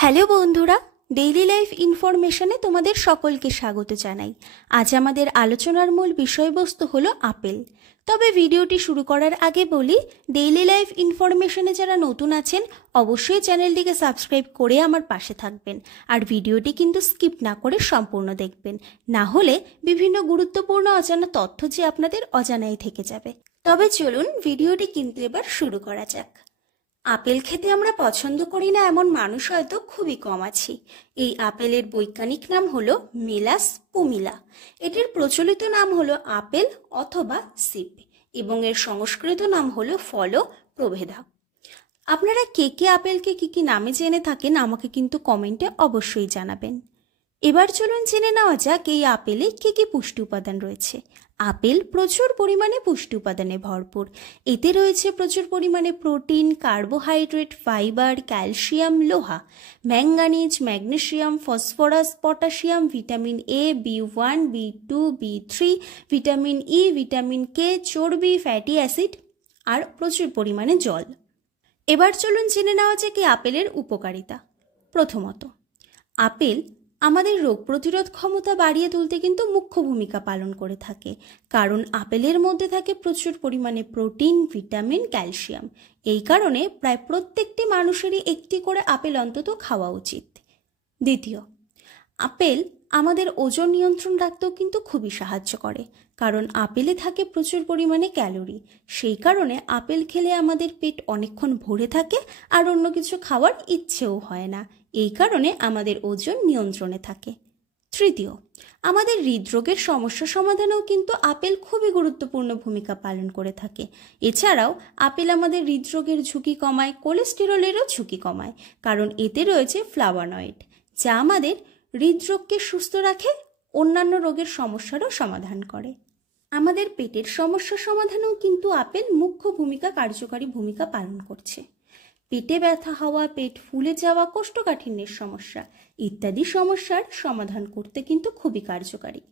Hello বন্ধুরা, daily life ইনফরমেশনে তোমাদের সকলকে স্বাগত জানাই। আজ আমাদের আলোচনার মূল বিষয়বস্তু হলো আপেল। তবে ভিডিওটি শুরু করার আগে বলি, ডেইলি লাইফ ইনফরমেশনে যারা নতুন আছেন অবশ্যই চ্যানেলটিকে সাবস্ক্রাইব করে আমার পাশে থাকবেন, আর ভিডিওটি কিন্তু স্কিপ না করে সম্পূর্ণ দেখবেন, না হলে বিভিন্ন গুরুত্বপূর্ণ অজানা তথ্য যে আপনাদের অজানাই থেকে যাবে। তবে চলুন ভিডিওটি কিন্তু এবার শুরু করা যাক। আপেল খেতে আমরা পছন্দ করি না এমন মানুষ হয়তো খুবই কম আছি। এই আপেলের বৈজ্ঞানিক নাম হলো মেলাস পুমিলা। এটির প্রচলিত নাম হলো আপেল অথবা সিপ এবং এর সংস্কৃত নাম হলো ফলো প্রভেদা। আপনারা কে কে আপেলকে কি কি নামে জেনে থাকেন আমাকে কিন্তু কমেন্টে অবশ্যই জানাবেন। এবার চলুন জেনে নেওয়া যাক এই আপেলে কি কি পুষ্টি উপাদান রয়েছে। আপেল প্রচুর পরিমাণে পুষ্টি উপাদানে ভরপুর। এতে রয়েছে প্রচুর পরিমাণে প্রোটিন, কার্বোহাইড্রেট, ফাইবার, ক্যালসিয়াম, লোহা, manganese, magnesium, phosphorus, potassium, vitamin A, B1, B2, B3, vitamin E, vitamin K, চর্বি, ফ্যাটি অ্যাসিড আর প্রচুর পরিমাণে জল। এবার চলুন জেনে নেওয়া যাক এই আপেলের উপকারিতা। প্রথমত, আপেল আমাদের রোগ প্রতিরোধ ক্ষমতা বাড়িয়ে তুলতে কিন্তু মুখ্য ভূমিকা পালন করে থাকে, কারণ আপেলের মধ্যে থাকে প্রচুর পরিমাণে প্রোটিন, ভিটামিন, ক্যালসিয়াম। এই কারণে প্রায় প্রত্যেকটি মানুষেরই একটি করে আপেল অন্তত খাওয়া উচিত। দ্বিতীয়, আপেল আমাদের ওজন নিয়ন্ত্রণ রাখতেও কিন্তু খুবই সাহায্য করে, কারণ আপেলে থাকে প্রচুর পরিমাণে ক্যালোরি। সেই কারণে আপেল খেলে আমাদের পেট অনেকক্ষণ ভরে থাকে আর অন্য কিছু খাওয়ার ইচ্ছেও হয় না। এই কারণে আমাদের ওজন নিয়ন্ত্রণে থাকে। তৃতীয়, আমাদের হৃদরোগের সমস্যা সমাধানেও কিন্তু আপেল খুবই গুরুত্বপূর্ণ ভূমিকা পালন করে থাকে। এছাড়াও আপেল আমাদের হৃদরোগের ঝুঁকি কমায়, কোলেস্টেরলেরও ঝুঁকি কমায়, কারণ এতে রয়েছে ফ্লাভোনয়েড, যা আমাদের হৃদরোগকে সুস্থ রাখে, অন্যান্য রোগের সমস্যারও সমাধান করে। আমাদের পেটের সমস্যা সমাধানেও কিন্তু আপেল মুখ্য কার্যকারী ভূমিকা পালন করছে। পেটে ব্যথা হওয়া, পেট ফুলে যাওয়া, কোষ্ঠকাঠিন্যের সমস্যা ইত্যাদি সমস্যার সমাধান করতে কিন্তু খুবই কার্যকারী।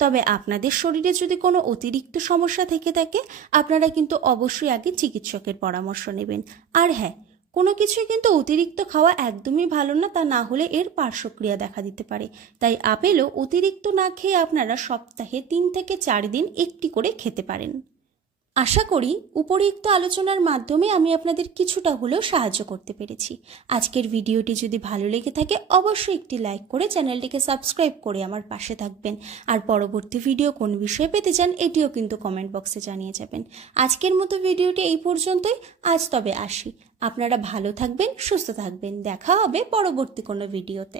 তবে আপনাদের শরীরে যদি কোনো অতিরিক্ত সমস্যা থেকে থাকে আপনারা কিন্তু অবশ্যই আগে চিকিৎসকের পরামর্শ নেবেন। আর হ্যাঁ, কোনো কিছুই কিন্তু অতিরিক্ত খাওয়া একদমই ভালো না, তা না হলে এর পার্শ্বক্রিয়া দেখা দিতে পারে। তাই আপেলও অতিরিক্ত না খেয়ে আপনারা সপ্তাহে 3 থেকে 4 দিন একটি করে খেতে পারেন। আশা করি উপরিউক্ত আলোচনার মাধ্যমে আমি আপনাদের কিছুটা হলেও সাহায্য করতে পেরেছি। আজকের ভিডিওটি যদি ভালো লেগে থাকে অবশ্যই একটি লাইক করে চ্যানেলটিকে সাবস্ক্রাইব করে আমার পাশে থাকবেন। আর পরবর্তী ভিডিও কোন বিষয়ে পেতে চান এটিও কিন্তু কমেন্ট বক্সে জানিয়ে যাবেন। আজকের মতো ভিডিওটি এই পর্যন্তই। আজ তবে আসি। আপনারা ভালো থাকবেন, সুস্থ থাকবেন। দেখা হবে পরবর্তী কোনো ভিডিওতে।